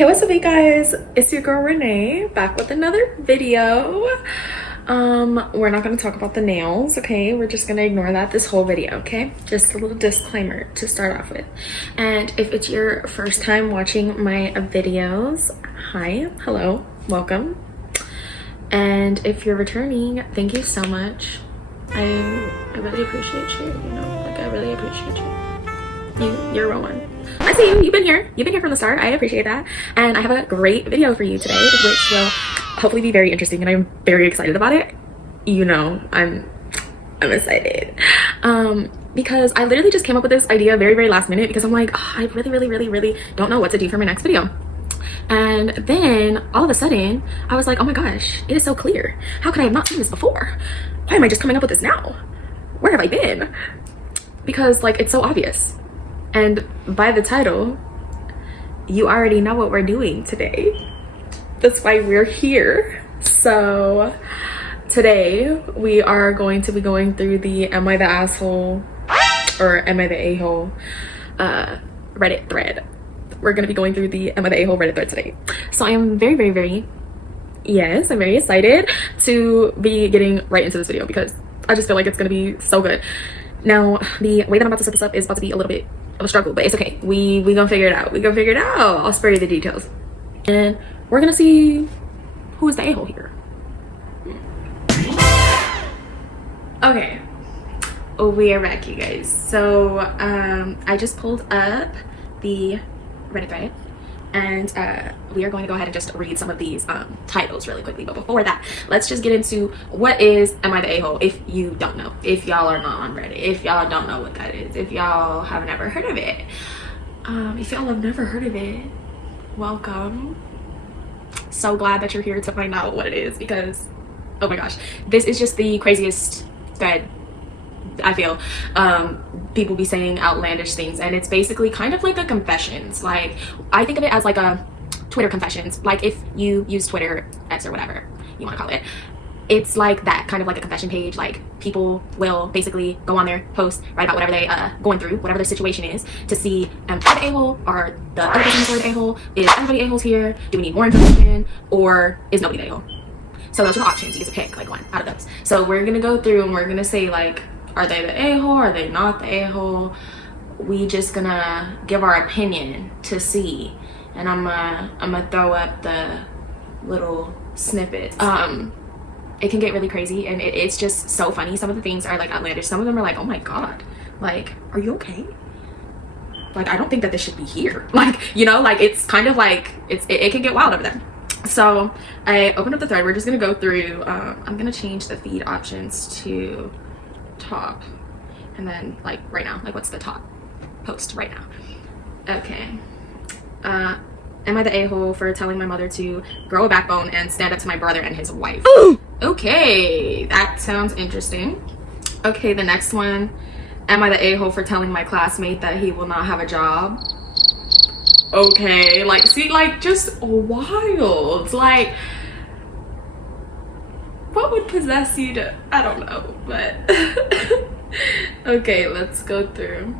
Hey, what's up, you guys? It's your girl Renee back with another video. We're not going to talk about the nails, okay? We're just going to ignore that this whole video, okay? Just a little disclaimer to start off with. And if it's your first time watching my videos, hi, hello, welcome. And if you're returning, thank you so much. I really appreciate you, you know, like I really appreciate you. You're a real one. I see you. You've been here from the start. I appreciate that. And I have a great video for you today, which will hopefully be very interesting, and I'm very excited about it. You know, I'm excited. Because I literally just came up with this idea very last minute because I'm like, oh, I really don't know what to do for my next video. And then all of a sudden I was like, oh my gosh, it is so clear. How could I have not seen this before? Why am I just coming up with this now? Where have I been? Because like, it's so obvious. And by the title, you already know what we're doing today. That's why we're here. So today we are going to be going through the Am I the Asshole or Am I the A-hole Reddit thread. We're going to be going through the Am I the A-hole Reddit thread today. So I am very, yes, I'm very excited to be getting right into this video because I just feel like it's going to be so good. Now, the way that I'm about to set this up is about to be a little bit of a struggle, but it's okay. We gonna figure it out. I'll spare you the details. And we're gonna see who is the a-hole here. Okay. We are back, you guys. So, I just pulled up the Reddit thread. And we are going to go ahead and just read some of these titles really quickly. But before that, let's just get into what is Am I the A-hole? If you don't know, if y'all are not on Reddit, if y'all don't know what that is, if y'all have never heard of it, if y'all have never heard of it, welcome. So glad that you're here to find out what it is because, oh my gosh, this is just the craziest thread. I feel people be saying outlandish things, and it's basically kind of like a confessions. Like, I think of it as like a Twitter confessions. Like if you use Twitter, X or whatever you want to call it, it's like that, kind of like a confession page. Like people will basically go on there, post, write about whatever they going through, whatever their situation is, to see am I the a-hole, or the other person the a-hole, is everybody a-holes here, do we need more information, or is nobody the a-hole? So those are the options. You get to pick like one out of those. So we're gonna go through and we're gonna say like, are they the a-hole? Are they not the a-hole? We just gonna give our opinion to see. And I'm gonna throw up the little snippets. It can get really crazy, and it's just so funny. Some of the things are like outlandish. Some of them are like, oh my god, like, are you okay? Like, I don't think that this should be here. Like, you know, like it's kind of like it can get wild over there. So I opened up the thread. We're just gonna go through. I'm gonna change the feed options to top, and then like right now, like what's the top post right now? Okay. Am I the a-hole for telling my mother to grow a backbone and stand up to my brother and his wife? Okay, that sounds interesting. Okay, the next one. Am I the a-hole for telling my classmate that he will not have a job? Okay, like, see, like, just wild. Like, what would possess you to, I don't know, but okay, let's go through.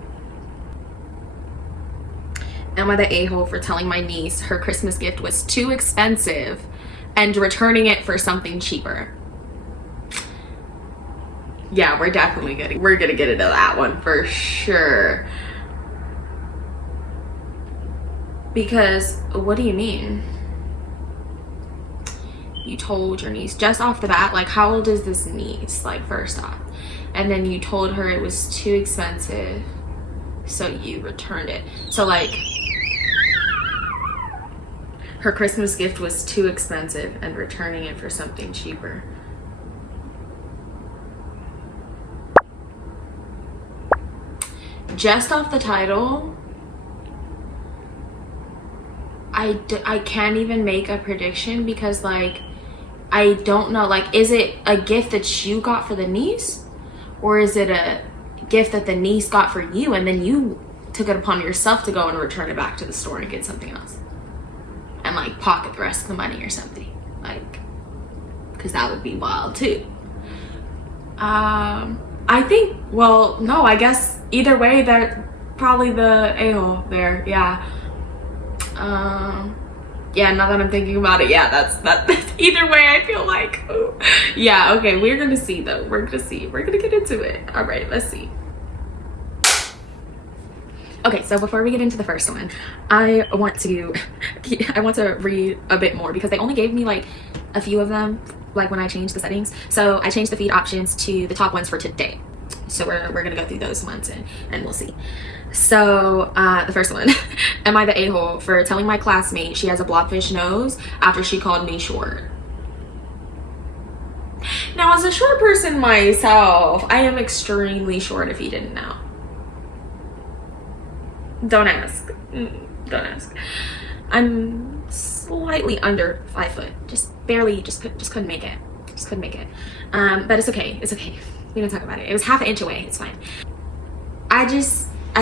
Am I the a-hole for telling my niece her Christmas gift was too expensive and returning it for something cheaper? Yeah, we're definitely we're gonna get into that one for sure. Because what do you mean? You told your niece just off the bat, like, how old is this niece, like, first off? And then you told her it was too expensive, so you returned it. So like, her Christmas gift was too expensive and returning it for something cheaper. Just off the title, I can't even make a prediction because like, I don't know, like, is it a gift that you got for the niece, or is it a gift that the niece got for you and then you took it upon yourself to go and return it back to the store and get something else and like pocket the rest of the money or something? Like, because that would be wild too. I think, well, no, I guess either way, they're probably the a-hole there. Yeah. Yeah, now that I'm thinking about it, yeah, that's either way. I feel like, ooh. Yeah, okay, we're gonna see though. We're gonna get into it. All right, let's see. Okay, so before we get into the first one, I want to read a bit more because they only gave me like a few of them, like when I changed the settings. So I changed the feed options to the top ones for today. So we're gonna go through those ones and we'll see. So the first one, am I the a-hole for telling my classmate she has a blobfish nose after she called me short? Now, as a short person myself, I am extremely short if you didn't know. Don't ask. Don't ask. I'm slightly under 5 foot. Just barely, just couldn't make it. Just couldn't make it. But it's okay. It's okay. We don't talk about it. It was half an inch away. It's fine. I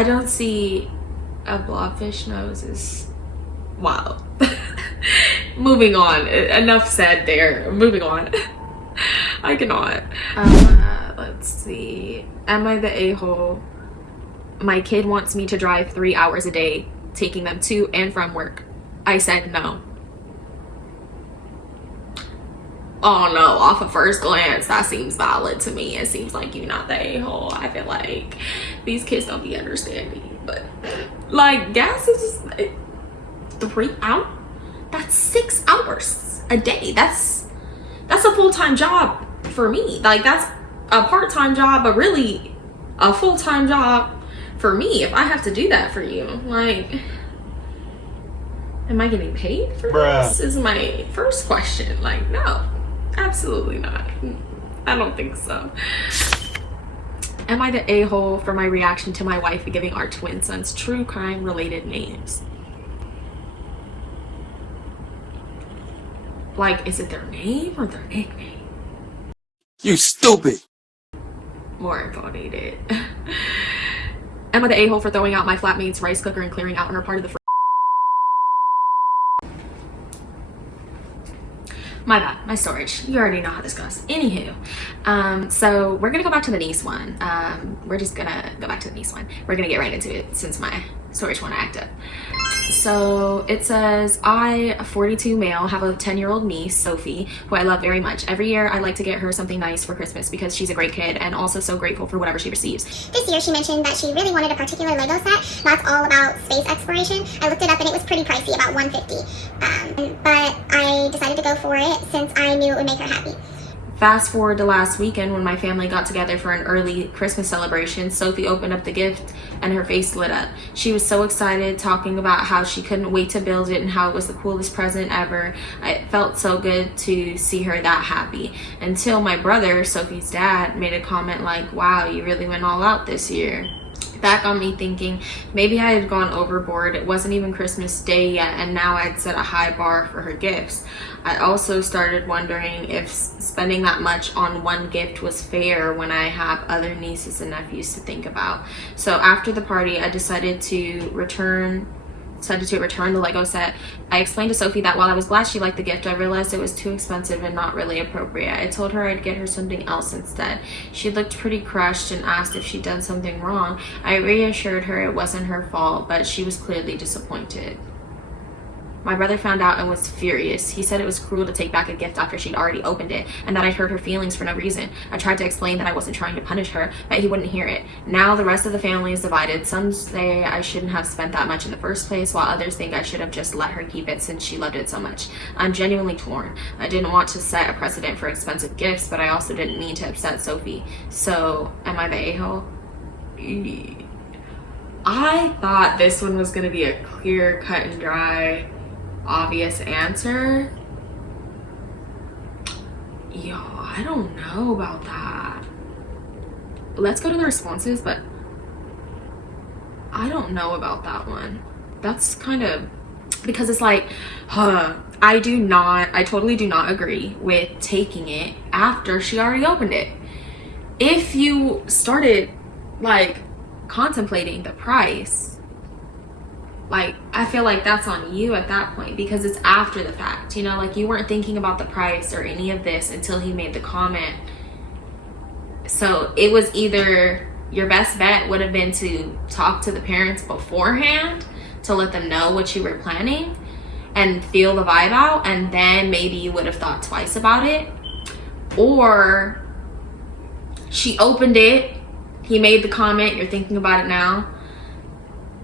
don't see a blobfish nose as wild. Moving on. Enough said there. Moving on. I cannot. Let's see. Am I the a-hole? My kid wants me to drive 3 hours a day, taking them to and from work. I said no. Oh no, off of first glance, that seems valid to me. It seems like you're not the a-hole. I feel like these kids don't be understanding. But like, gas is 3 hours? That's 6 hours a day. That's a full-time job for me. Like, that's a part-time job, but really a full-time job for me if I have to do that for you. Like, am I getting paid for this? Is my first question. Like, no, absolutely not. I don't think so. Am I the a-hole for my reaction to my wife giving our twin sons true crime related names? Like, is it their name or their nickname? You stupid. More info needed. Am I the a-hole for throwing out my flatmate's rice cooker and clearing out her part of the My bad, my storage. You already know how this goes. Anywho, so we're gonna go back to the niece one. We're just gonna go back to the niece one. We're gonna get right into it since my storage one act up. So it says, I, a 42 male, have a 10-year-old niece, Sophie, who I love very much. Every year I like to get her something nice for Christmas because she's a great kid and also so grateful for whatever she receives. This year she mentioned that she really wanted a particular Lego set that's all about space exploration. I looked it up and it was pretty pricey, about $150. But I decided to go for it since I knew it would make her happy. Fast forward to last weekend when my family got together for an early Christmas celebration. Sophie opened up the gift and her face lit up. She was so excited, talking about how she couldn't wait to build it and how it was the coolest present ever. It felt so good to see her that happy. Until my brother, Sophie's dad, made a comment like, wow, you really went all out this year. That got me thinking maybe I had gone overboard. It wasn't even Christmas Day yet and now I'd set a high bar for her gifts. I also started wondering if spending that much on one gift was fair when I have other nieces and nephews to think about. So after the party, I decided to return the Lego set. I explained to Sophie that while I was glad she liked the gift, I realized it was too expensive and not really appropriate. I told her I'd get her something else instead. She looked pretty crushed and asked if she'd done something wrong. I reassured her it wasn't her fault, but she was clearly disappointed. My brother found out and was furious. He said it was cruel to take back a gift after she'd already opened it and that I'd hurt her feelings for no reason. I tried to explain that I wasn't trying to punish her, but he wouldn't hear it. Now the rest of the family is divided. Some say I shouldn't have spent that much in the first place, while others think I should have just let her keep it since she loved it so much. I'm genuinely torn. I didn't want to set a precedent for expensive gifts, but I also didn't mean to upset Sophie. So, am I the a-hole? I thought this one was going to be a clear, cut and dry, obvious answer. Yo, I don't know about that. Let's go to the responses, but I don't know about that one. That's kind of, because it's like, I totally do not agree with taking it after she already opened it. If you started like contemplating the price, like, I feel like that's on you at that point because it's after the fact, you know, like you weren't thinking about the price or any of this until he made the comment. So it was either your best bet would have been to talk to the parents beforehand to let them know what you were planning, and feel the vibe out, and then maybe you would have thought twice about it. Or she opened it, he made the comment, you're thinking about it now.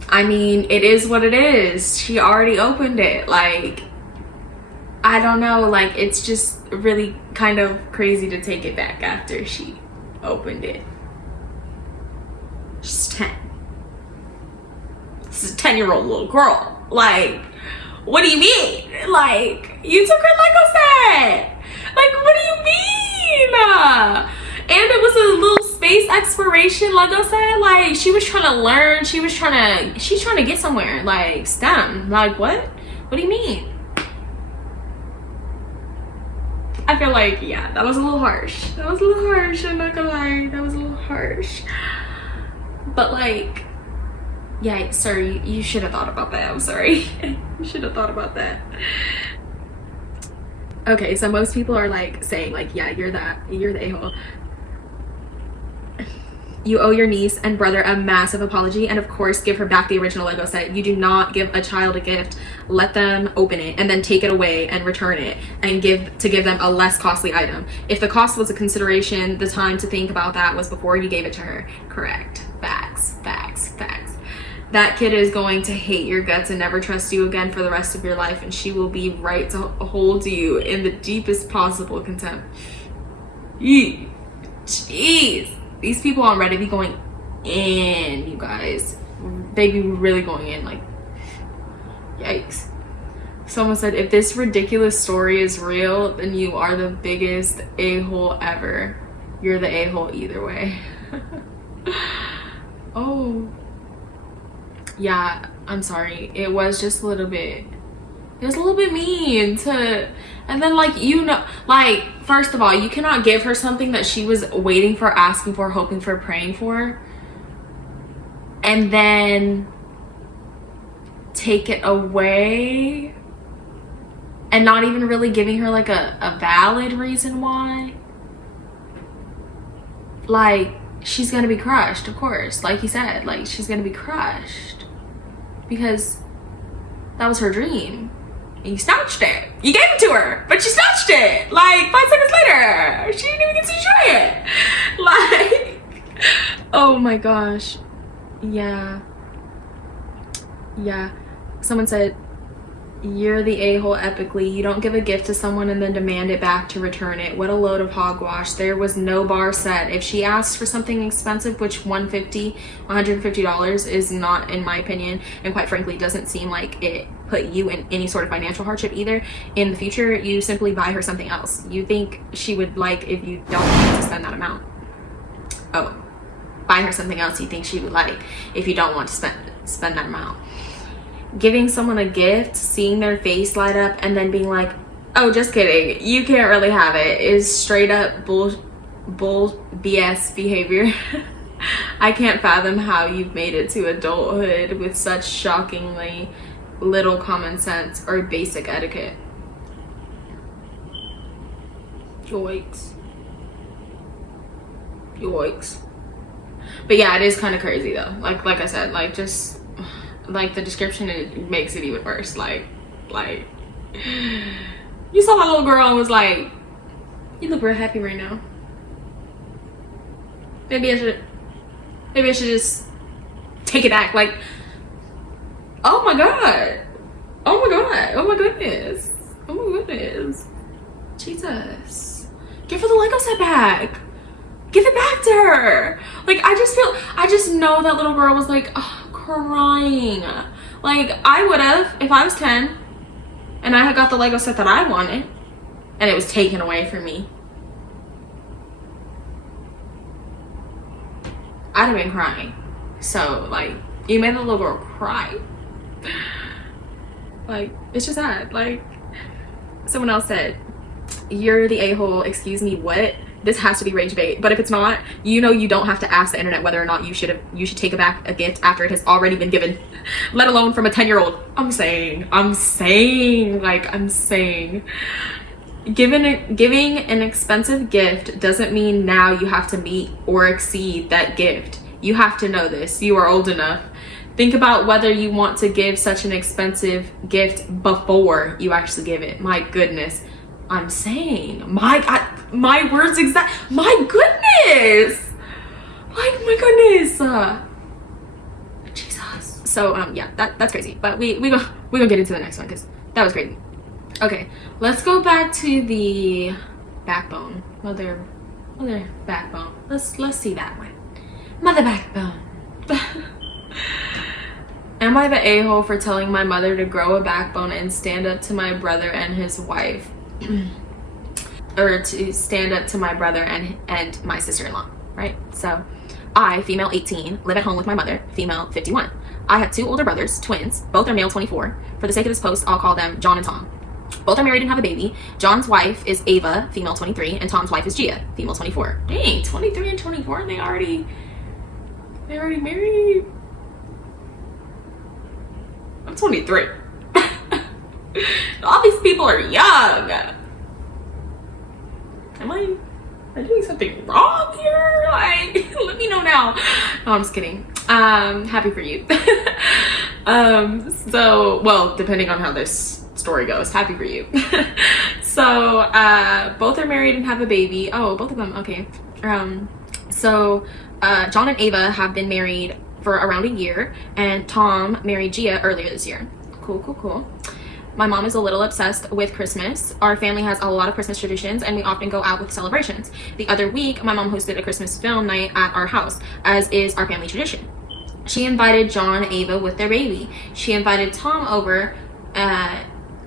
I mean, it is what it is. She already opened it. Like, I don't know, like, it's just really kind of crazy to take it back after she opened it. She's 10. This is a 10-year-old little girl. Like, what do you mean? Like, you took her Lego set. Like, what do you mean? And it was a little space exploration Lego set. Like, she was trying to learn. She's trying to get somewhere. Like, STEM. Like, what? What do you mean? I feel like, yeah, that was a little harsh. That was a little harsh. I'm not gonna lie. That was a little harsh. But, like, yeah, sir, you should have thought about that. I'm sorry. You should have thought about that. Okay, so most people are like saying like, yeah, you're the a-hole. You owe your niece and brother a massive apology, and of course give her back the original Lego set. You do not give a child a gift, let them open it and then take it away and return it and give them a less costly item. If the cost was a consideration, the time to think about that was before you gave it to her. Correct. Facts. That kid is going to hate your guts and never trust you again for the rest of your life, and she will be right to hold you in the deepest possible contempt. Jeez. These people on Reddit be going in, you guys. They be really going in, like, yikes. Someone said, if this ridiculous story is real, then you are the biggest a-hole ever. You're the a-hole either way. Oh. Yeah, I'm sorry. It was just a little bit, it was a little bit mean to, and then like, you know, like, first of all, you cannot give her something that she was waiting for, asking for, hoping for, praying for, and then take it away and not even really giving her like a valid reason why. Like, she's gonna be crushed, of course, like he said, like, she's gonna be crushed because that was her dream. And you snatched it. You gave it to her, but you snatched it like 5 seconds later. She didn't even get to enjoy it. Like, oh my gosh. Yeah. Someone said, you're the a-hole epically. You don't give a gift to someone and then demand it back to return it. What a load of hogwash. There was no bar set. If she asked for something expensive, which $150 is not, in my opinion, and quite frankly doesn't seem like it put you in any sort of financial hardship either, in the future you simply buy her something else. You think she would like if you don't want to spend that amount. Oh, buy her something else you think she would like if you don't want to spend that amount. Giving someone a gift, seeing their face light up, and then being like, oh, just kidding, you can't really have it, is straight up bull BS behavior. I can't fathom how you've made it to adulthood with such shockingly little common sense or basic etiquette. Yikes. But yeah, it is kind of crazy though. Like I said, like, just like the description, it makes it even worse. Like you saw that little girl and was like, you look real happy right now. Maybe I should just take it back. Like, oh my god, oh my goodness, Jesus, give her the Lego set back. Give it back to her. Like, I just know that little girl was like, oh, crying. Like, I would have, if I was 10 and I had got the Lego set that I wanted and it was taken away from me, I'd have been crying. So, like, you made the little girl cry. Like, it's just sad. Like, someone else said, you're the a-hole. Excuse me, what? This has to be rage bait. But if it's not, you know, you don't have to ask the internet whether or not you should take back a gift after it has already been given, let alone from a 10-year-old. I'm saying giving an expensive gift doesn't mean now you have to meet or exceed that gift. You have to know this. You are old enough Think about whether you want to give such an expensive gift before you actually give it. My goodness. I'm saying, my words exact. My goodness. Like, my goodness. Jesus. So, yeah, that's crazy. But we gonna get into the next one because that was crazy. Okay, let's go back to the backbone. Mother backbone. Let's see that one. Mother backbone. Am I the a-hole for telling my mother to grow a backbone and stand up to my brother and his wife? Or to stand up to my brother and my sister-in-law, right? So, I, female 18, live at home with my mother, female 51. I have 2 older brothers, twins. Both are male 24. For the sake of this post, I'll call them John and Tom. Both are married and have a baby. John's wife is Ava, female 23, and Tom's wife is Gia, female 24. Dang, 23 and 24, they already married. I'm 23. All these people are young. Am I doing something wrong here? Like, let me know now. No, I'm just kidding. Happy for you. So, well, depending on how this story goes, happy for you. So, both are married and have a baby. Oh, both of them, okay. So, John and Ava have been married for around a year, and Tom married Gia earlier this year. Cool. My mom is a little obsessed with Christmas. Our family has a lot of Christmas traditions, and we often go out with celebrations. The other week, my mom hosted a Christmas film night at our house, as is our family tradition. She invited John and Ava with their baby. She invited Tom over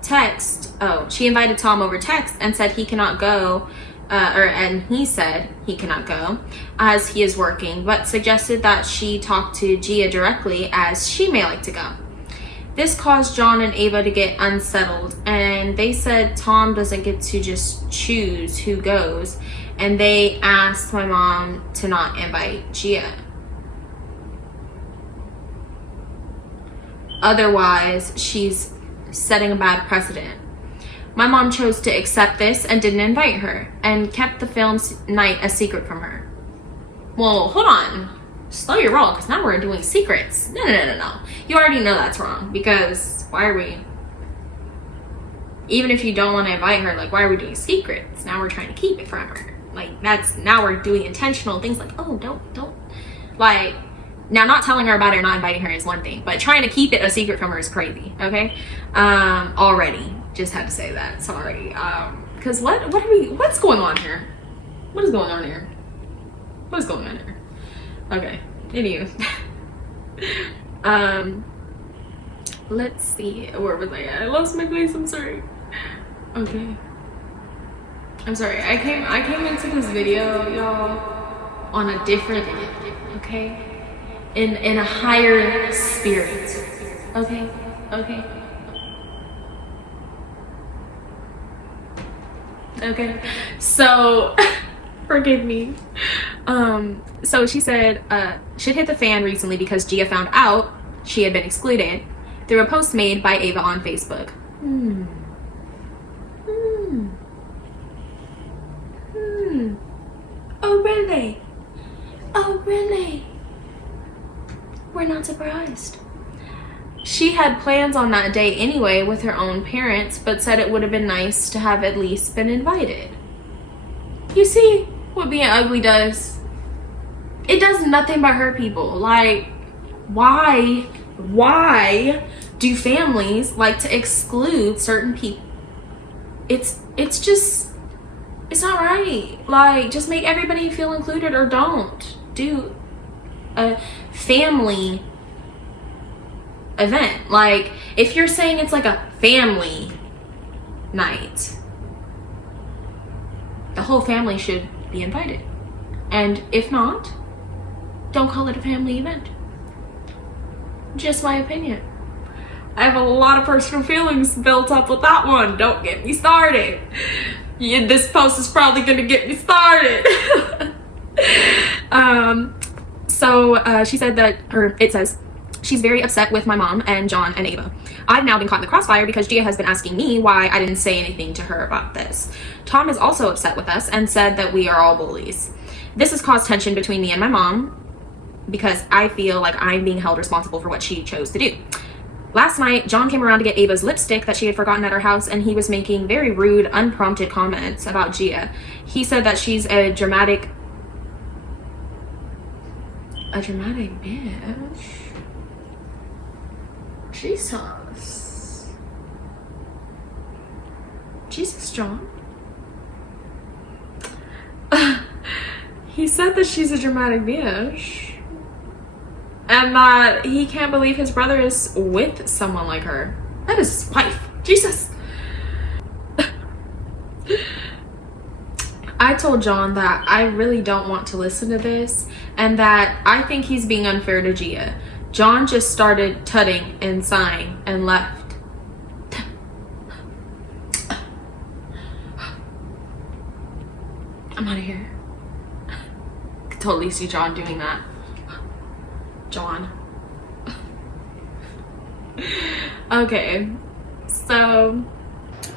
text. Oh, she invited Tom over text and said he cannot go. And he said he cannot go as he is working, but suggested that she talk to Gia directly as she may like to go. This caused John and Ava to get unsettled, and they said Tom doesn't get to just choose who goes, and they asked my mom to not invite Gia. Otherwise, she's setting a bad precedent. My mom chose to accept this and didn't invite her, and kept the film's night a secret from her. Well, hold on. Slow your roll, because now we're doing secrets. No. You already know that's wrong, because why are we... Even if you don't want to invite her, like, why are we doing secrets? Now we're trying to keep it from her. Like, now we're doing intentional things like, oh, don't. Like, now not telling her about it or not inviting her is one thing, but trying to keep it a secret from her is crazy, okay? Already. Just had to say that, sorry. Because what's going on here? What is going on here? What is going on here? Okay, anywho. Let's see, where was I at? I lost my place, I'm sorry. Okay. I'm sorry, I came into this video, y'all, on a different, okay? In a higher spirit, okay? Okay, so forgive me. So she said shit hit the fan recently because Gia found out she had been excluded through a post made by Ava on Facebook. Oh really? We're not surprised. She had plans on that day anyway with her own parents, but said it would have been nice to have at least been invited. You see what being ugly does? It does nothing but hurt people. Like, why do families like to exclude certain people? It's not right. Like, just make everybody feel included, or don't do a family event. Like, if you're saying it's like a family night, the whole family should be invited. And if not, don't call it a family event. Just my opinion. I have a lot of personal feelings built up with that one. Don't get me started. This post is probably gonna get me started. So she said that, or it says, she's very upset with my mom and John and Ava. I've now been caught in the crossfire because Gia has been asking me why I didn't say anything to her about this. Tom is also upset with us and said that we are all bullies. This has caused tension between me and my mom. because I feel like I'm being held responsible for what she chose to do. Last night, John came around to get Ava's lipstick that she had forgotten at her house, and he was making very rude, unprompted comments about Gia. He said that she's a dramatic bitch. Jesus, John. He said that she's a dramatic bitch. And that he can't believe his brother is with someone like her. That is his wife. Jesus. I told John that I really don't want to listen to this and that I think he's being unfair to Gia. John just started tutting and sighing and left. I'm out of here. I could totally see John doing that. John. Okay, so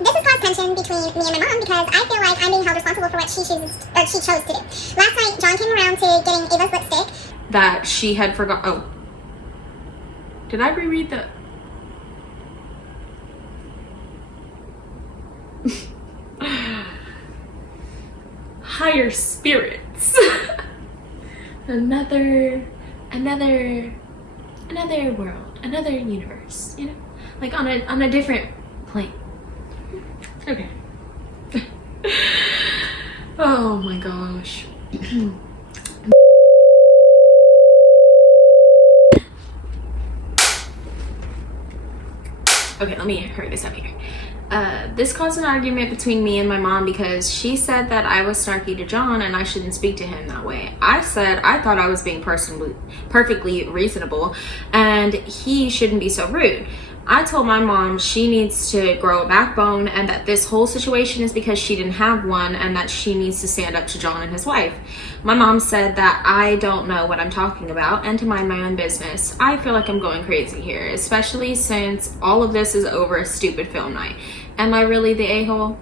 this has caused tension between me and my mom because I feel like I'm being held responsible for what she chose to do. Last night, John came around to getting Ava's lipstick that she had forgot. Oh, did I reread the? Higher spirits. another world, another universe, you know, like on a different plane. Okay. Oh my gosh. Okay, let me hurry this up here. This caused an argument between me and my mom because she said that I was snarky to John and I shouldn't speak to him that way. I said I thought I was being perfectly reasonable and he shouldn't be so rude. I told my mom she needs to grow a backbone and that this whole situation is because she didn't have one and that she needs to stand up to John and his wife. My mom said that I don't know what I'm talking about and to mind my own business. I feel like I'm going crazy here, especially since all of this is over a stupid film night. Am I really the a-hole?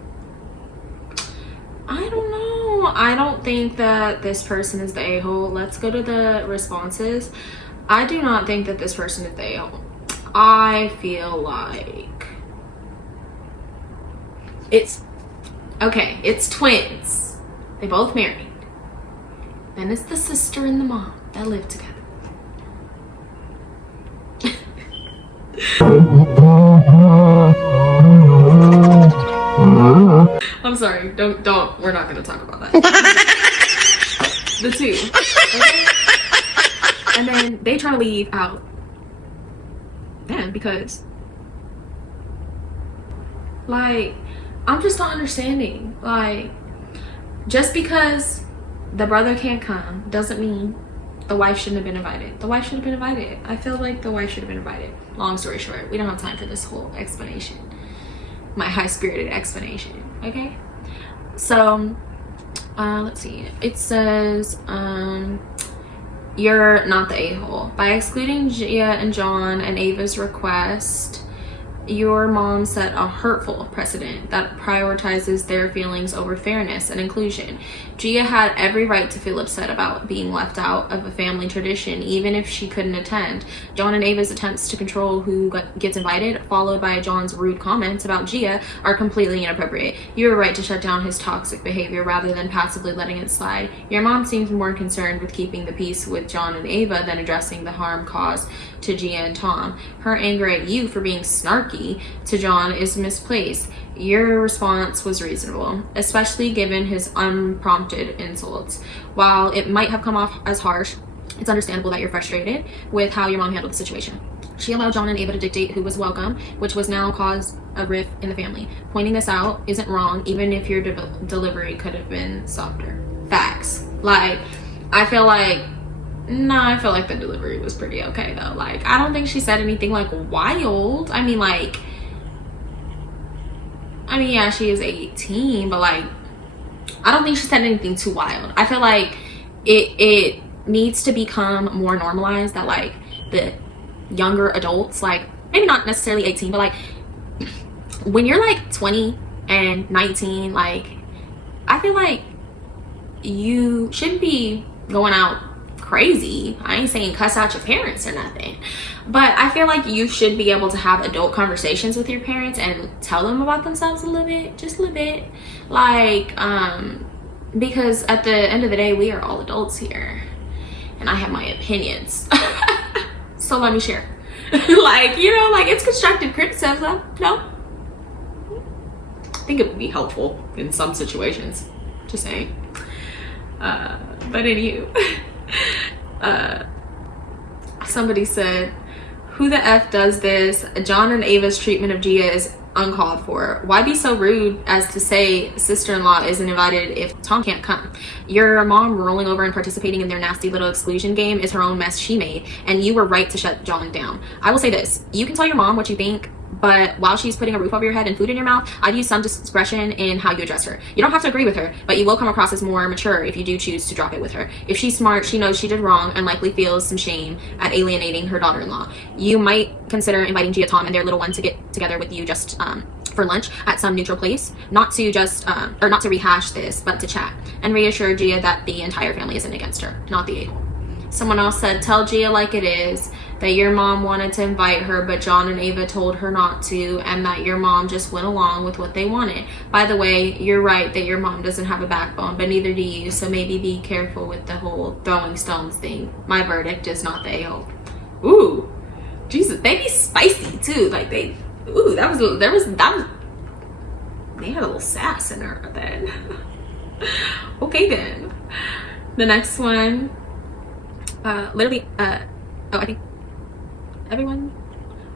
I don't know. I don't think that this person is the a-hole. Let's go to the responses. I do not think that this person is the a-hole. I feel like it's twins. They both married. Then it's the sister and the mom that live together. I'm sorry. Don't. We're not gonna talk about that. The two. Okay? And then they try to leave out then because, like, I'm just not understanding. Like, just because the brother can't come doesn't mean the wife shouldn't have been invited. The wife should have been invited. I feel like the wife should have been invited. Long story short, we don't have time for this whole explanation. My high-spirited explanation. Okay, so let's see. It says you're not the a-hole. By excluding Gia and John and Ava's request, your mom set a hurtful precedent that prioritizes their feelings over fairness and inclusion. Gia had every right to feel upset about being left out of a family tradition, even if she couldn't attend. John and Ava's attempts to control who gets invited, followed by John's rude comments about Gia, are completely inappropriate. You have a right to shut down his toxic behavior rather than passively letting it slide. Your mom seems more concerned with keeping the peace with John and Ava than addressing the harm caused to Gia and Tom. Her anger at you for being snarky to John is misplaced. Your response was reasonable, especially given his unprompted insults. While it might have come off as harsh, it's understandable that you're frustrated with how your mom handled the situation. She allowed John and Ava to dictate who was welcome, which was now caused a rift in the family. Pointing this out isn't wrong, even if your delivery could have been softer. Facts. Like, I feel like the delivery was pretty okay though. Like, I don't think she said anything like wild. I mean, yeah, she is 18, but like, I don't think she said anything too wild. I feel like it needs to become more normalized that like the younger adults, like maybe not necessarily 18, but like when you're like 20 and 19, like I feel like you shouldn't be going out crazy. I ain't saying cuss out your parents or nothing, but I feel like you should be able to have adult conversations with your parents and tell them about themselves a little bit, just a little bit, like because at the end of the day, we are all adults here, and I have my opinions. So let me share. Like, you know, like, it's constructive criticism. No, I think it would be helpful in some situations, just saying. But anywho, somebody said, who the F does this? John and Ava's treatment of Gia is uncalled for. Why be so rude as to say sister-in-law isn't invited if Tom can't come? Your mom rolling over and participating in their nasty little exclusion game is her own mess she made, and you were right to shut John down. I will say this, you can tell your mom what you think, but while she's putting a roof over your head and food in your mouth, I'd use some discretion in how you address her. You don't have to agree with her, but you will come across as more mature if you do choose to drop it with her. If she's smart, she knows she did wrong and likely feels some shame at alienating her daughter-in-law. You might consider inviting Gia, Tom, and their little one to get together with you just for lunch at some neutral place, not to just or not to rehash this, but to chat and reassure Gia that the entire family isn't against her, not the a-hole. Someone else said, tell Gia like it is, that your mom wanted to invite her, but John and Ava told her not to, and that your mom just went along with what they wanted. By the way, you're right that your mom doesn't have a backbone, but neither do you, so maybe be careful with the whole throwing stones thing. My verdict is not the a-hole. Ooh, Jesus, they be spicy too. Like they had a little sass in her then. Okay then. The next one, I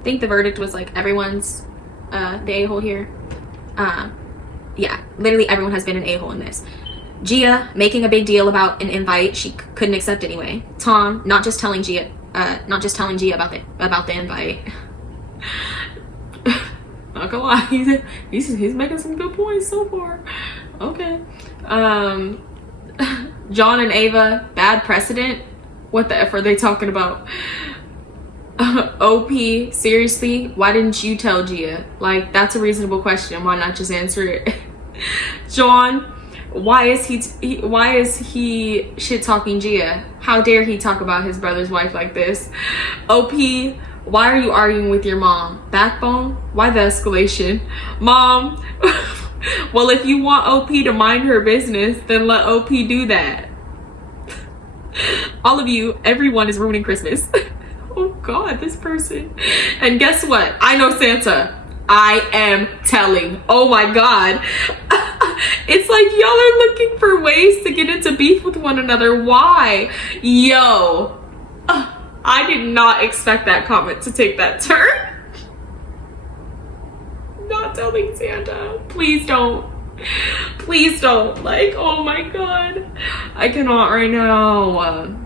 think the verdict was like everyone's the a-hole here. Yeah, literally everyone has been an a-hole in this. Gia making a big deal about an invite she couldn't accept anyway. Tom not just telling Gia about the invite. Not gonna lie, he's making some good points so far. Okay. John and Ava, bad precedent. What the F are they talking about? OP, seriously, why didn't you tell Gia? Like, that's a reasonable question. Why not just answer it? John, why is he shit talking Gia? How dare he talk about his brother's wife like this? OP, why are you arguing with your mom? Backbone? Why the escalation? Mom, well, if you want OP to mind her business, then let OP do that. All of you, everyone is ruining Christmas. Oh God, this person. And guess what? I know Santa. I am telling. Oh my God. It's like y'all are looking for ways to get into beef with one another. Why? Yo. I did not expect that comment to take that turn. Not telling Santa. Please don't. Please don't. Like, oh my God. I cannot right now.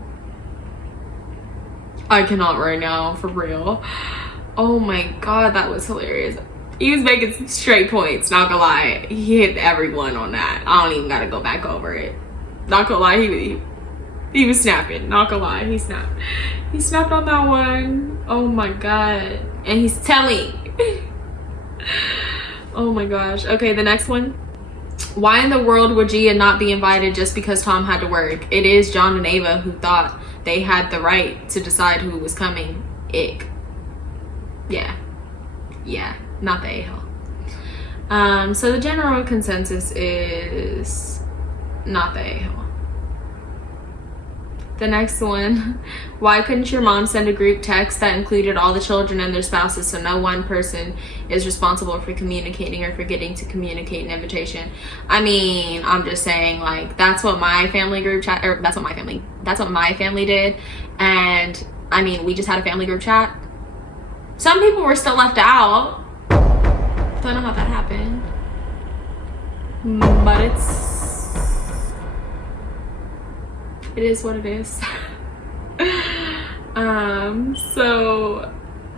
I cannot right now, for real. Oh my God, that was hilarious. He was making straight points, not gonna lie. He hit everyone on that. I don't even gotta go back over it. Not gonna lie, he was snapping. Not gonna lie, he snapped. He snapped on that one. Oh my God. And he's telling. Oh my gosh. Okay, the next one. Why in the world would Gia not be invited just because Tom had to work? It is John and Ava who thought they had the right to decide who was coming. Ick. Yeah, not the a-hole. So the general consensus is not the a-hole. The next one, why couldn't your mom send a group text that included all the children and their spouses so no one person is responsible for communicating or forgetting to communicate an invitation? I mean, I'm just saying, like, that's what my family group chat, or that's what my family did. And I mean, we just had a family group chat. Some people were still left out. Don't know how that happened. But it is what it is. So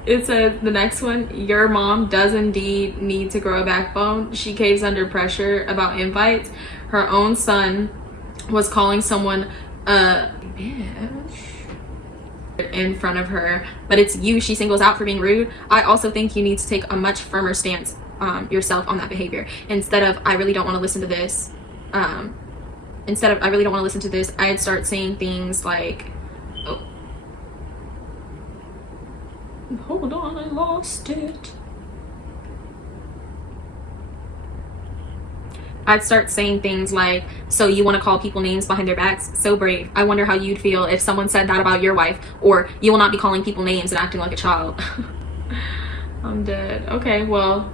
it says the next one, your mom does indeed need to grow a backbone. She caves under pressure about invites. Her own son was calling someone a bitch in front of her, but it's you she singles out for being rude. I also think you need to take a much firmer stance yourself on that behavior. Instead of I really don't want to listen to this, I'd start saying things like, Hold on, I lost it. I'd start saying things like, so you want to call people names behind their backs? So brave. I wonder how you'd feel if someone said that about your wife. Or, you will not be calling people names and acting like a child. I'm dead. Okay, well,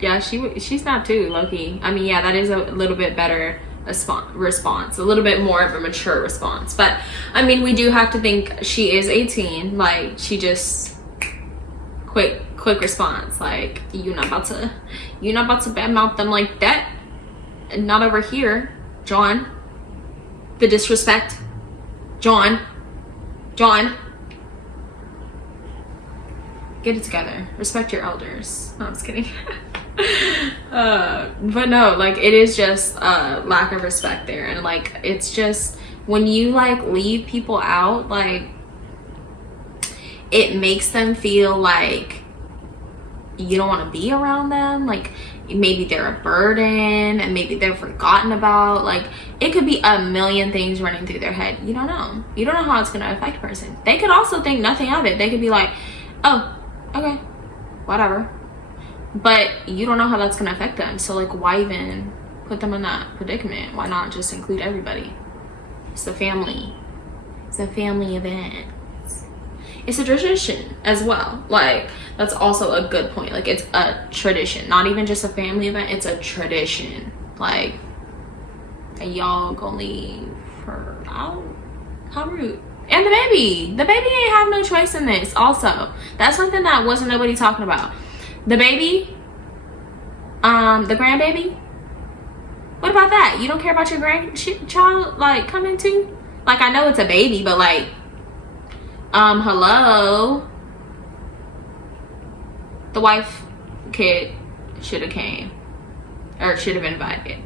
yeah, she snapped too, low-key. I mean, yeah, that is a little bit better response. A little bit more of a mature response. But, I mean, we do have to think she is 18. Like, she just... Quick response. Like, you're not about to badmouth them like that. Not over here, John. The disrespect. John. Get it together. Respect your elders. No, I'm just kidding. But no, like, it is just lack of respect there. And like, it's just when you like leave people out, like, it makes them feel like you don't want to be around them. Like, maybe they're a burden and maybe they're forgotten about. Like, it could be a million things running through their head. You don't know how it's going to affect a person. They could also think nothing of it. They could be like, oh, okay, whatever. But you don't know how that's going to affect them. So like, why even put them in that predicament? Why not just include everybody? It's a family event. It's a tradition as well. Like, that's also a good point. Like, it's a tradition, not even just a family event. It's a tradition. Like, y'all gonna leave her out? How rude. And the baby ain't have no choice in this. Also, that's something that wasn't nobody talking about. The baby, the grandbaby. What about that? You don't care about your grandchild like coming too? Like, I know it's a baby, but like, hello. The wife, kid should have came, or should have been invited.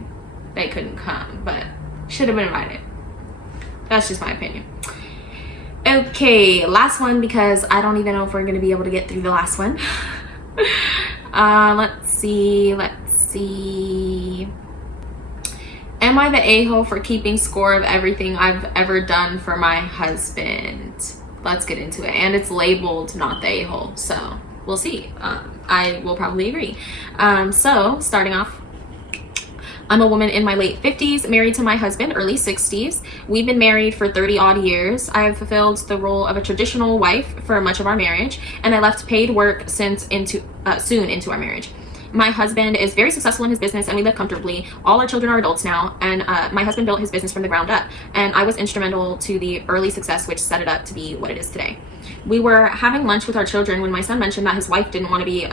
They couldn't come, but should have been invited. That's just my opinion. Okay, last one, because I don't even know if we're gonna be able to get through the last one. Let's see. Am I the a-hole for keeping score of everything I've ever done for my husband? Let's get into it. And it's labeled not the a-hole, so we'll see. I will probably agree. So starting off, I'm a woman in my late 50s, married to my husband, early 60s. We've been married for 30 odd years. I have fulfilled the role of a traditional wife for much of our marriage, and I left paid work soon into our marriage. My husband is very successful in his business and we live comfortably. All our children are adults now, and my husband built his business from the ground up, and I was instrumental to the early success which set it up to be what it is today. We were having lunch with our children when my son mentioned that his wife didn't want to be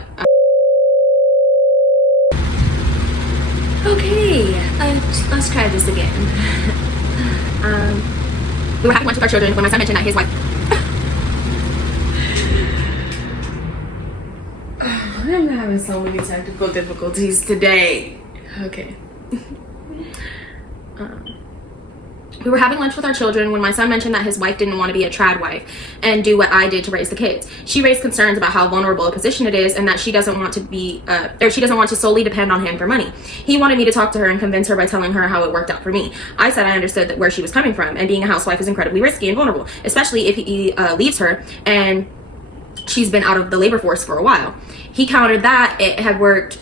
Okay, let's try this again. We were having lunch with our children when my son mentioned that his wife I'm having so many technical difficulties today. Okay. We were having lunch with our children when my son mentioned that his wife didn't want to be a trad wife and do what I did to raise the kids. She raised concerns about how vulnerable a position it is and that she doesn't want to be, she doesn't want to solely depend on him for money. He wanted me to talk to her and convince her by telling her how it worked out for me. I said I understood where she was coming from, and being a housewife is incredibly risky and vulnerable, especially if he leaves her and she's been out of the labor force for a while. He countered that it had worked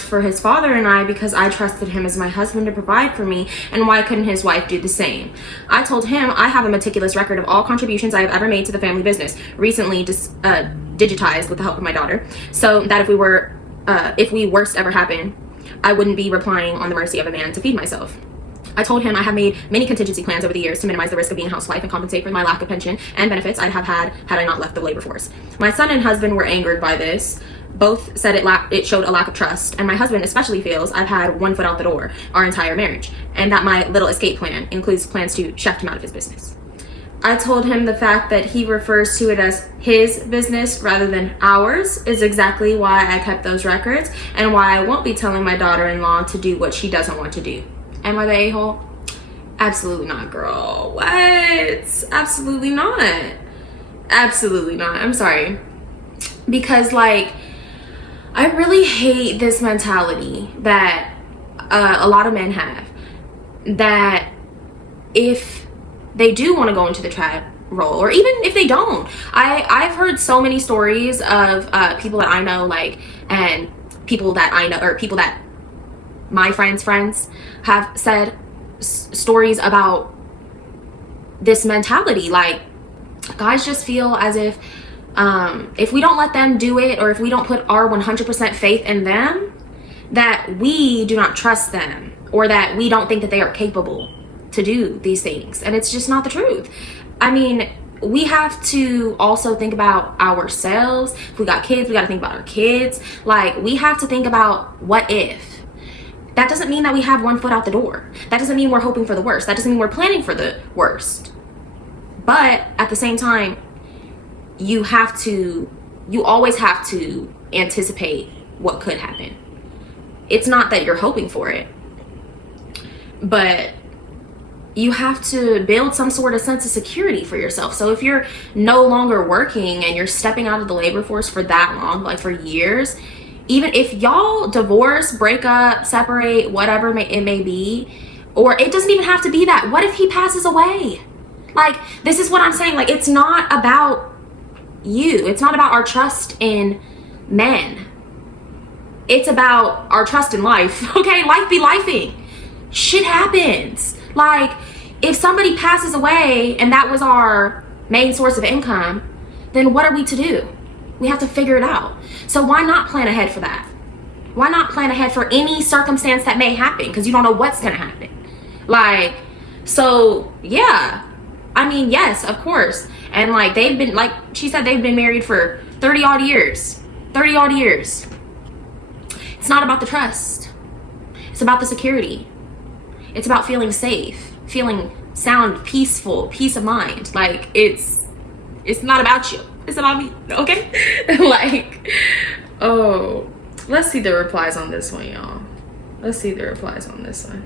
for his father and I because I trusted him as my husband to provide for me, and why couldn't his wife do the same? I told him I have a meticulous record of all contributions I have ever made to the family business, recently digitized with the help of my daughter, so that if we worst ever happen, I wouldn't be relying on the mercy of a man to feed myself. I told him I have made many contingency plans over the years to minimize the risk of being a housewife and compensate for my lack of pension and benefits I'd have had I not left the labor force. My son and husband were angered by this. Both said it showed a lack of trust, and my husband especially feels I've had one foot out the door our entire marriage, and that my little escape plan includes plans to shaft him out of his business. I told him the fact that he refers to it as his business rather than ours is exactly why I kept those records and why I won't be telling my daughter-in-law to do what she doesn't want to do. Am I the a-hole? Absolutely not, girl. What? Absolutely not. Absolutely not. I'm sorry. Because, like, I really hate this mentality that a lot of men have. That if they do want to go into the trad role, or even if they don't. I've heard so many stories of people that I know, like, and people that I know, or people that my friends have said stories about this mentality. Like, guys just feel as if we don't let them do it, or if we don't put our 100% faith in them, that we do not trust them, or that we don't think that they are capable to do these things. And it's just not the truth. I mean, we have to also think about ourselves. If we got kids, we got to think about our kids. Like, we have to think about what if. That doesn't mean that we have one foot out the door. That doesn't mean we're hoping for the worst. That doesn't mean we're planning for the worst. But at the same time, you always have to anticipate what could happen. It's not that you're hoping for it, but you have to build some sort of sense of security for yourself. So if you're no longer working and you're stepping out of the labor force for that long, like for years, even if y'all divorce, break up, separate, whatever it may be, or it doesn't even have to be that. What if he passes away? Like, this is what I'm saying. Like, it's not about you. It's not about our trust in men. It's about our trust in life. Okay, life be lifing. Shit happens. Like, if somebody passes away and that was our main source of income, then what are we to do? We have to figure it out. So why not plan ahead for that? Why not plan ahead for any circumstance that may happen? Because you don't know what's going to happen. Like, so yeah. I mean, yes, of course. And like, they've been, like she said, they've been married for 30 odd years. 30 odd years. It's not about the trust. It's about the security. It's about feeling safe, feeling sound, peaceful, peace of mind. Like, it's not about you. It's about me, okay? Like, oh, let's see the replies on this one, y'all. Let's see the replies on this one.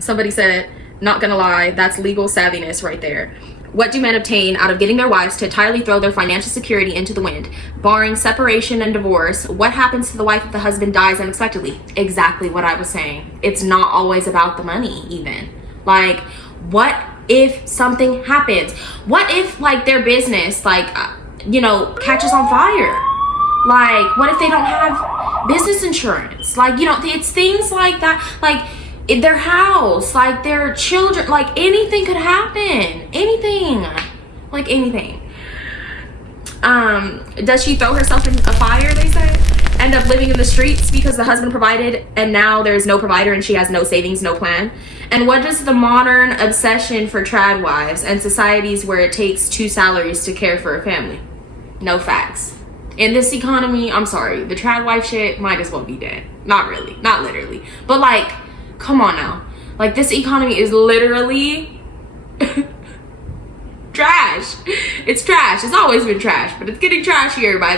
Somebody said, not gonna lie, that's legal savviness right there. What do men obtain out of getting their wives to entirely throw their financial security into the wind? Barring separation and divorce, what happens to the wife if the husband dies unexpectedly? Exactly what I was saying. It's not always about the money, even. Like, what if something happens? What if, like, their business, like, catches on fire? Like, what if they don't have business insurance? Like, it's things like that. Like, in their house, like their children, like anything could happen. Anything. Like anything. Does she throw herself in a fire, they said? End up living in the streets because the husband provided and now there's no provider and she has no savings, no plan? And what is the modern obsession for trad wives and societies where it takes 2 salaries to care for a family? No facts. In this economy, I'm sorry, the trad wife shit might as well be dead. Not really, not literally. But like, come on now. Like, this economy is literally trash. It's trash. It's always been trash, but it's getting trashier by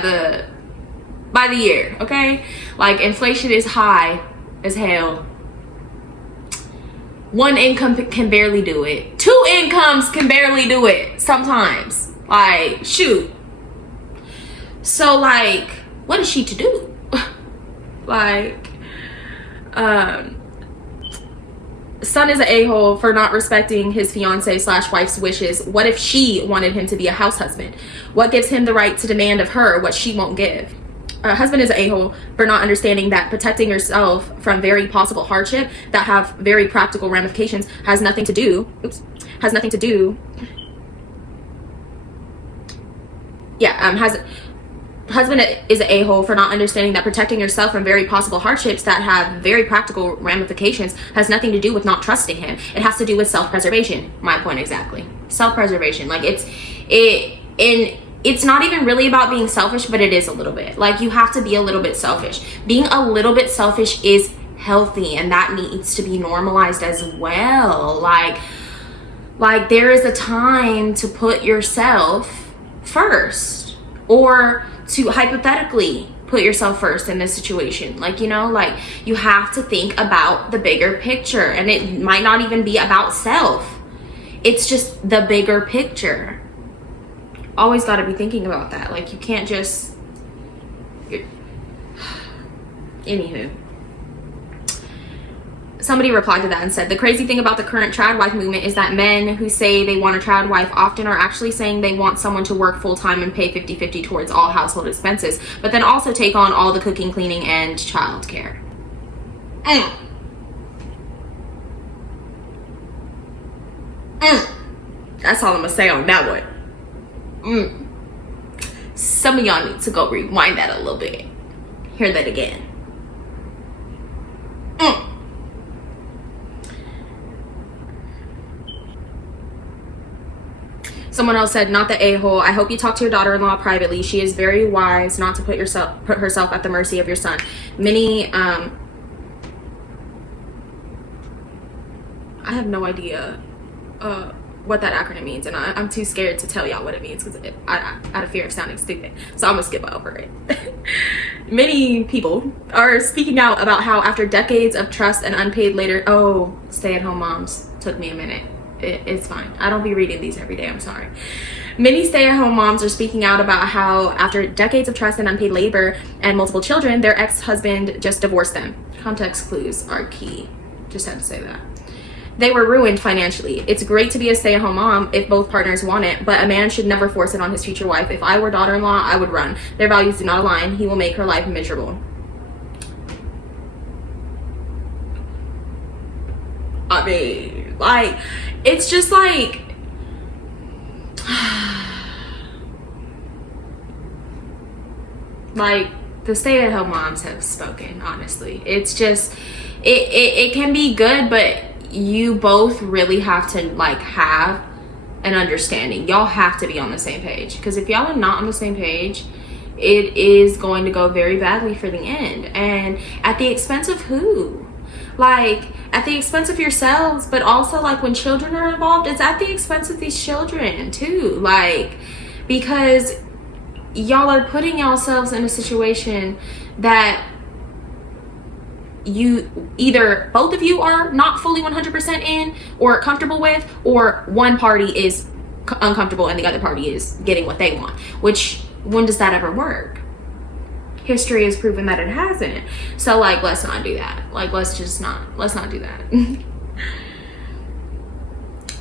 the year, okay? Like, inflation is high as hell. 1 income can barely do it. 2 incomes can barely do it sometimes. Like, shoot. So, like, what is she to do? Like, son is an a-hole for not respecting his fiance/wife's wishes. What if she wanted him to be a house husband? What gives him the right to demand of her what she won't give? Husband is an a-hole for not understanding that protecting yourself from very possible hardship that have very practical ramifications has nothing to do husband is an a-hole for not understanding that protecting yourself from very possible hardships that have very practical ramifications has nothing to do with not trusting him. It has to do with self-preservation. My point exactly. Self-preservation. Like, it's not even really about being selfish, but it is a little bit. Like, you have to be a little bit selfish. Being a little bit selfish is healthy, and that needs to be normalized as well. Like there is a time to put yourself first, or to hypothetically put yourself first in this situation. Like, like, you have to think about the bigger picture, and it might not even be about self. It's just the bigger picture. Always got to be thinking about that. Like, you can't just... Anywho. somebody replied to that and said, the crazy thing about the current trad wife movement is that men who say they want a trad wife often are actually saying they want someone to work full-time and pay 50-50 towards all household expenses, but then also take on all the cooking, cleaning, and child care. That's all I'm gonna say on that one. Some of y'all need to go rewind that a little bit. Hear that again. Someone else said, not the a-hole. I hope you talk to your daughter-in-law privately. She is very wise not to put herself at the mercy of your son. Many, I have no idea what that acronym means, and I'm too scared to tell y'all what it means because out of fear of sounding stupid. So I'm gonna skip over it. Many people are speaking out about how after decades of trust and unpaid labor, stay-at-home moms, took me a minute. It's fine. I don't be reading these every day. I'm sorry. Many stay-at-home moms are speaking out about how after decades of trust and unpaid labor and multiple children, their ex-husband just divorced them. Context clues are key. Just had to say that. They were ruined financially. It's great to be a stay-at-home mom if both partners want it, but a man should never force it on his future wife. If I were daughter-in-law, I would run. Their values do not align. He will make her life miserable. I mean, like, it's just like, like, the stay-at-home moms have spoken, honestly. It's just, it can be good, but you both really have to, like, have an understanding. Y'all have to be on the same page, because if y'all are not on the same page, it is going to go very badly for the end. And at the expense of who? Like, at the expense of yourselves, but also, like, when children are involved, it's at the expense of these children too. Like, because y'all are putting yourselves in a situation that you either both of you are not fully 100% in or comfortable with, or one party is uncomfortable and the other party is getting what they want. Which, when does that ever work? History has proven that it hasn't. So, like, let's not do that. Like, let's not do that.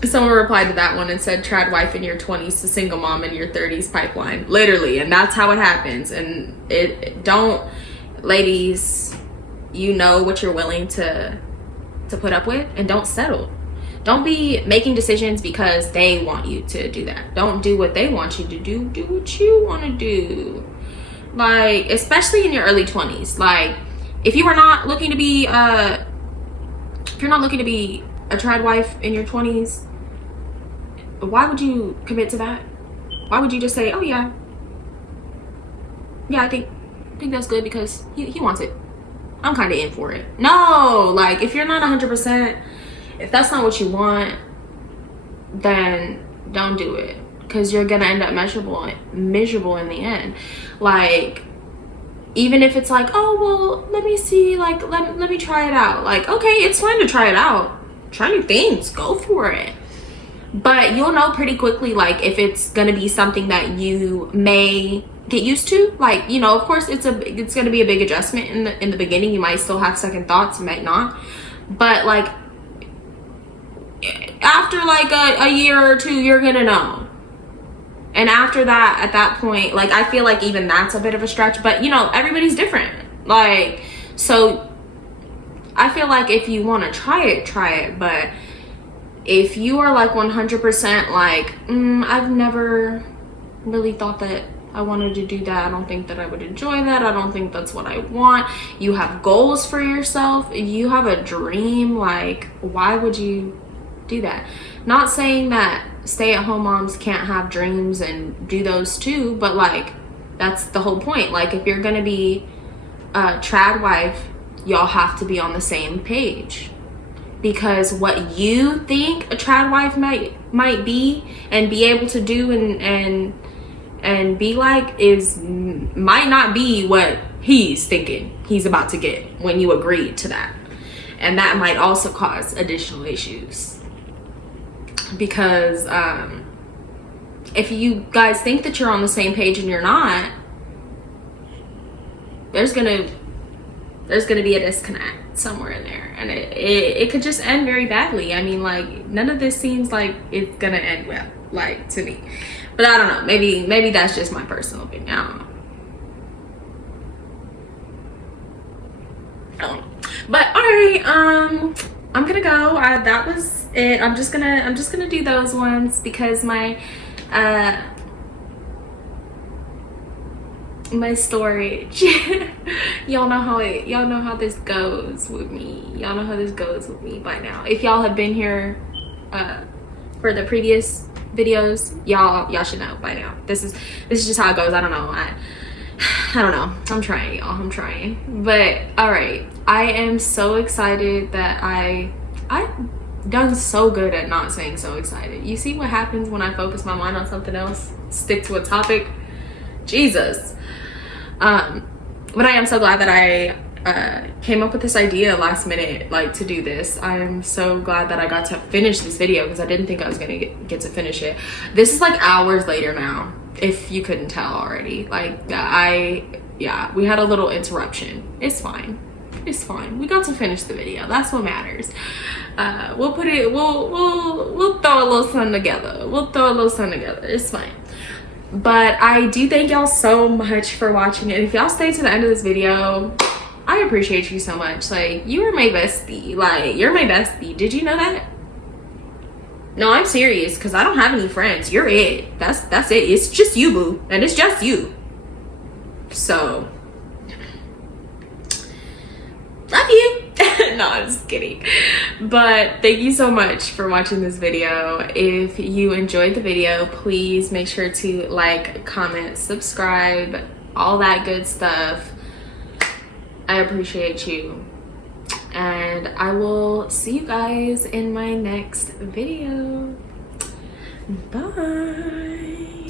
Someone replied to that one and said, trad wife in your 20s to single mom in your 30s pipeline. Literally. And that's how it happens. And ladies, you know what you're willing to put up with, and don't settle. Don't be making decisions because they want you to do that. Don't do what they want you to do. Do what you want to do. Like, especially in your early 20s. Like, if you are not looking to be a trad wife in your 20s, why would you commit to that? Why would you just say, oh yeah, I think that's good because he wants it, I'm kind of in for it? No, like, if you're not 100%, if that's not what you want, then don't do it, because you're gonna end up miserable in the end. Like, even if it's like, oh well, let me see, like, let me try it out. Like, okay, it's fine to try it out, try new things, go for it, but you'll know pretty quickly, like, if it's gonna be something that you may get used to. Like, you know, of course it's gonna be a big adjustment in the beginning. You might still have second thoughts, you might not, but like after like a year or two, you're gonna know. And after that, at that point, like, I feel like even that's a bit of a stretch, but you know, everybody's different. Like, so I feel like if you want to try it, but if you are like 100% like, I've never really thought that I wanted to do that, I don't think that I would enjoy that, I don't think that's what I want, you have goals for yourself, you have a dream, like, why would you do that? Not saying that stay-at-home moms can't have dreams and do those too, but like, that's the whole point. Like, if you're gonna be a trad wife, y'all have to be on the same page, because what you think a trad wife might be and be able to do and be like might not be what he's thinking he's about to get when you agreed to that. And that might also cause additional issues, because if you guys think that you're on the same page and you're not, there's gonna be a disconnect. somewhere in there, and it could just end very badly. I mean, like, none of this seems like it's gonna end well, like, to me. But I don't know, maybe that's just my personal opinion. I don't know. But all right, I'm gonna go. That was it. I'm just gonna do those ones because my my storage y'all know how this goes with me. Y'all know how this goes with me by now. If y'all have been here for the previous videos, y'all should know by now. This is just how it goes. I don't know. I don't know. I'm trying, y'all. I'm trying. But all right, I am so excited that I've done so good at not saying so excited. You see what happens when I focus my mind on something else, stick to a topic? Jesus. But I am so glad that I came up with this idea last minute, like, to do this. I am so glad that I got to finish this video because I didn't think I was gonna get to finish it. This is like hours later now, if you couldn't tell already. Like, yeah, we had a little interruption. It's fine. It's fine. We got to finish the video. That's what matters. We'll throw a little something together. It's fine. But I do thank y'all so much for watching it. If y'all stay to the end of this video, I appreciate you so much. Like, you are my bestie. Like, you're my bestie. Did you know that? No, I'm serious, because I don't have any friends. You're it. That's it. It's just you, boo. And it's just you. So, love you. No, I'm just kidding. But thank you so much for watching this video. If you enjoyed the video, please make sure to like, comment, subscribe, all that good stuff. I appreciate you. And I will see you guys in my next video. Bye.